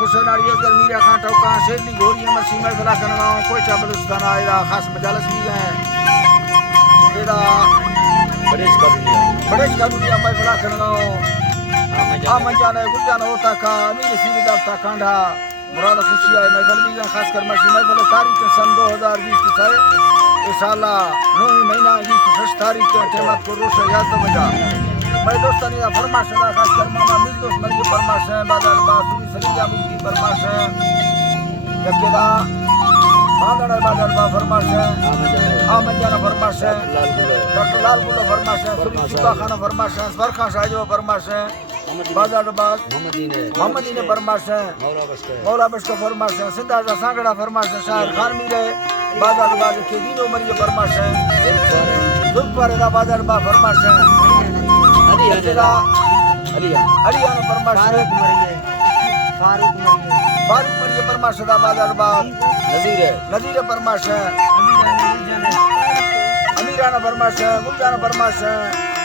हुसैन अली असगर मीरा खान टोका शेरली घोरी अमर सीमा फला करना कोई बलुस्तान आया खास मजालस भी है एड़ा बड़े का दुनिया में फला करना आ मंजाने गुजाना होता का अमीर सीरी दाफ्ता कांडा मुराद खुशी है महफिल भी खास कर मशी महफिल तारीख सन 2020 से साला 9 महीना 20 तारीख के टेमत को रोश याद बजा मैं दोस्तानी का फरमाश है खास कर मामा मिल दोस्त मरी फरमाश है बादल बासुरी सलीजा मुक्ति फरमाश है यकेदा मांगड़ा बादल बा फरमाश है आ मंजाना फरमाश है डॉक्टर लाल गुलो फरमाश है सुबा खाना फरमाश है सरखा साजो फरमाश है बाजार बाग मोहम्मदी ने फरमाश है मौला बख्श फरमाश है सिद्धार्थ सांगड़ा फरमाश है शायर खान मीरे बाजार बाग के दिनों मरी फरमाश है जुल्फारे दा बाजार बा फरमाश है अलिया ने फरमाश है फारूक मरी फरमाश दा बाजार बाग नजीर फरमाश है अमीरा ने फरमाश है मुल्ला ने फरमाश है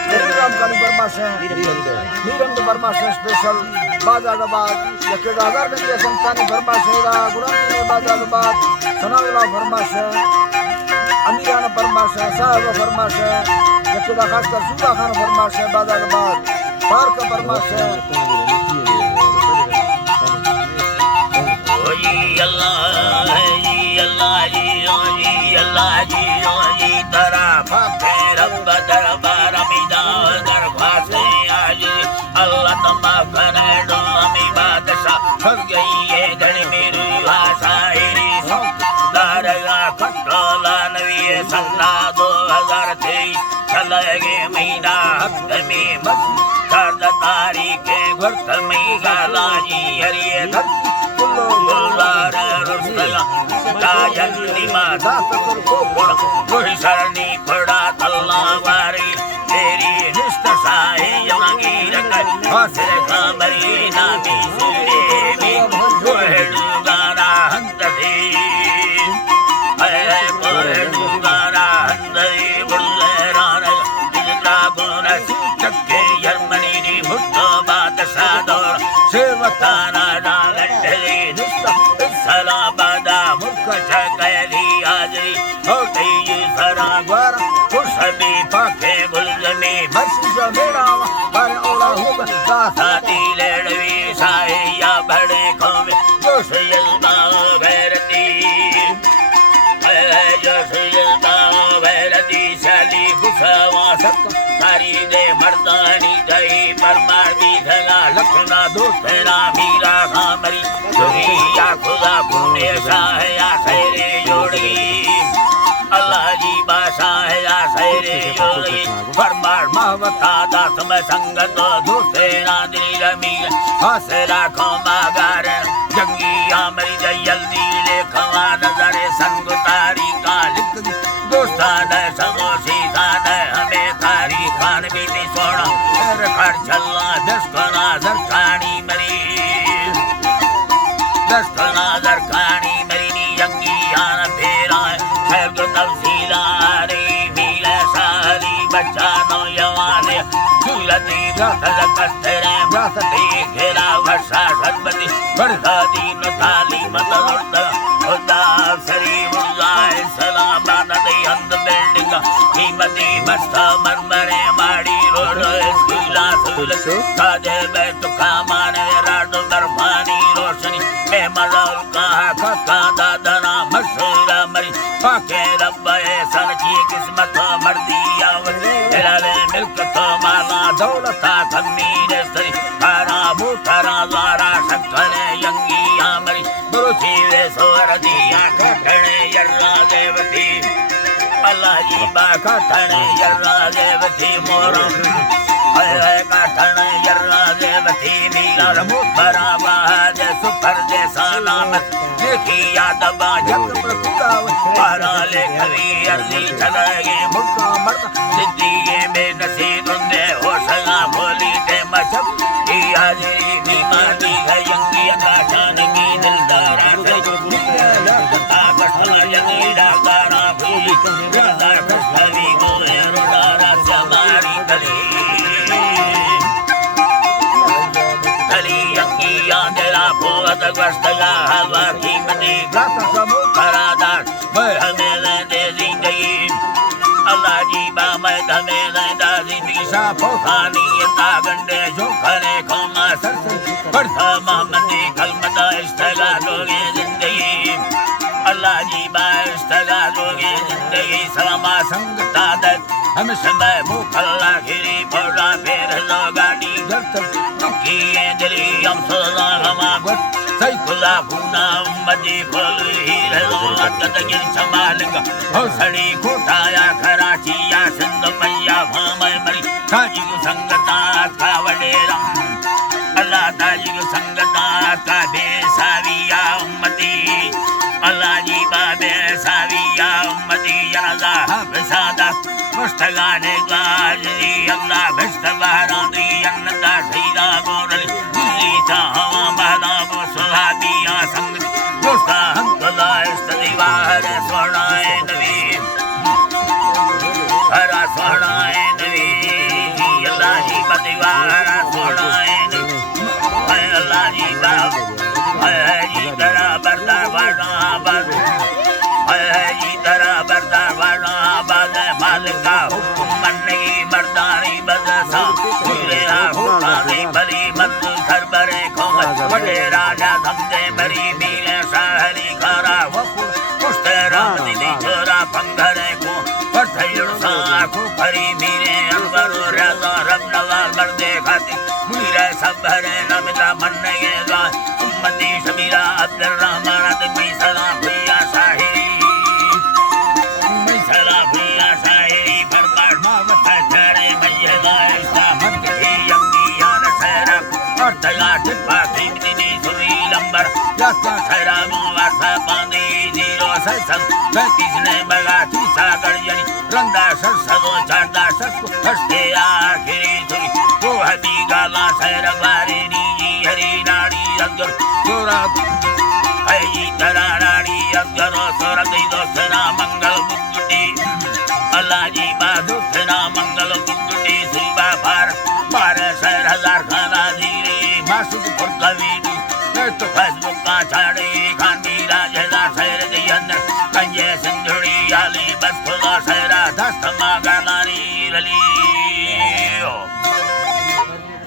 राम काली फरमाश है मीरम के फरमाश है स्पेशल बाजाराबाद यकेदा हजार के संतानी फरमाश है गुलाम ने बाजाराबाद सनाउल्लाह फरमाश है अमीरा ने फरमाश है साहब फरमाश है यकेदा खास कर सूबा खान फरमाश है बाजाराबाद पार का फरमाश है अल्लाह जी तरा रब दरबार मिदा दरख्वास्त आज अल्लाह तमा करे दो अमी बादशाह फस गई है घर मेरी शायरी दारगा खटोला नवी सन्ना 2023 चलेगे महीना हफ्ते में बस दर्द तारीख गुर्त में गाला जी हरिये धरती गुलबार रुसला काजल निमा दात को पड़ा कोई सरनी पड़ा तल्ला वारी तेरी निष्ठ साए यमगी रंग हसर कामरी नामी सुरे में कोहडू गाना हंदे है कोहडू गाना हंदे बुल्लेरान दिलदा गुना चक्के यमनी नी भुट्टो बादशाह दौर सेवताना डालटली निष्ठ सलाबादा मुख चकली आजरी होते ये सरागवार खुशबी पाके बुलमी बख्शिश मेरा पर ओला हुब साथी लड़वी साए या बड़े खोवे जोश यल्बा भैरती शाली गुस्सावा सक तारी दे मर्दानी गई परमार भी धला लखना दोस्तेरा मीरा खामरी जोगी या खुदा पुण्य शाह या खैरे जोड़ी अल्लाह जी बादशाह या खैरे जोड़ी फरमार महवता दास में संगत दोस्तेरा दिल मीर हसरा खोमागार जंगी आमरी जल्दी लेखवा नजरे संग तारी का लिख दोस्तान समोसी खान हमें थारी खान भी नहीं सोना खड़ चलना 10 कना जरखानी मरी 10 कना जरखानी मरी नी यंगी आन फेरा है जो तफसीला रे मिले सारी बच्चा नो यवाने झूलती रात कस्तरे रास्ते घेरा वर्षा सदबती बढ़ा दीन ताली मत खुदा सरी मुल्लाह सलाम नदी अंद बिल्डिंग कीमती मस्ता मरमरे माड़ी रोड स्कूला सुल साजे बैठ कामाने राड दरबानी रोशनी में मजाल का खका दादना मशहूर मरी पाके रब सन की किस्मत मर्दी आवत तेरे मिल्क तो माला दौलत खमीर सरी तारा मुठरा लारा शक्करे यंगी आमरी बुरुची वे सोर दिया खटने यर्रा देवती अल्लाह जी बा खटने यर्रा देवती मोरम है खटने यर्रा देवती मीरा मुखरा बाज सुपर दे सलामत देखी याद बाजक प्रकुदाव पारा ले कवि अर्ली चलेगे मुक्का मर्द जिंदगी में नसीब ने होशला बोली दे मचक यादी बीमारी है यंगी आकाशान की दिलदारा से लगता बसला यंगी डाकारा भूली राधा कस्तवी गोरे रोडारा समारी कली यंगी आंधेरा पोवत वस्तगा हवा कीमती करादार मैं हमें दे जिंदगी अल्लाह जी बा मैं हमें दा जिंदगी सा पोखानी ता गंडे जो खरे खोमा परथा मंदी कलमता इस्तगा दोगे जिंदगी अल्लाह जी बा इस्तगा दोगे जिंदगी सलामा संग तादत हम समय मुखल्ला खिरी पड़ा फिर लो गाड़ी दुखी दिली हम सदा हमा सैकुला फूना मजी फल ही लो अतदगिन संभालेगा हो सड़ी कोठाया कराची या सिंध मैया भामय मरी ताजी को संगता का वडेरा अल्लाह ताजी को संगता का बेसाविया उम्मती अल्लाह जी बाबे साविया उम्मती यनजा हफसादा मुस्तगाने गाजी अल्लाह बस्तबारानी अन्नता सैदा गोरल लीता हवा बहदा गो सुहाबिया संग दोस्ता हंकला इस्तदीवार सोनाए नबी हरा सोनाए नबी अल्लाह जी बदीवार सोनाए नबी अल्लाह जी बाब जी तेरा बरदार वाला बाद जी तेरा बरदार वाला बाद मालिका हुक्म मन्नी मर्दानी बदसा पूरे हुक्मानी बली मत घर बरे खोमत बड़े राजा धमदे बरी मीले सहरी खारा कुश्ते राम दिली छोरा पंगरे को पठयुर साखु खरी मीरे अनवर रजा रब नवाल मर्दे खाती मुझे सब भरे नमिता मन्ने ये उम्मती शमीरा अब्दुल रहमान आदमी सलाम भैया साहिरी फरमाश मावत तेरे मयदा इस्लामत की यंगी यान सहरा और दया टिपा कीमती सुई लंबर या का सहरा वासा पानी जीरो ससन किसने बगा थी सागर यानी रंगा सरसगो चारदा सस हस्ते आखिरी सुई वो हबी गाला सहरा वारी नी हरी नाड़ी अगर चोरा आई तरा नाड़ी अगर सोरा दे दोसरा मंगल मुक्ति अल्लाह जी बादुसरा मंगल मुक्ति सुबा पार पार सर हजार खाना धीरे मासुक फुरकवीडी तो फेसबुक का छाड़े खानी राजदा सर दे अंदर कंजे सिंधुड़ी आली बस खुदा सहरा दस्तमा गालानी रली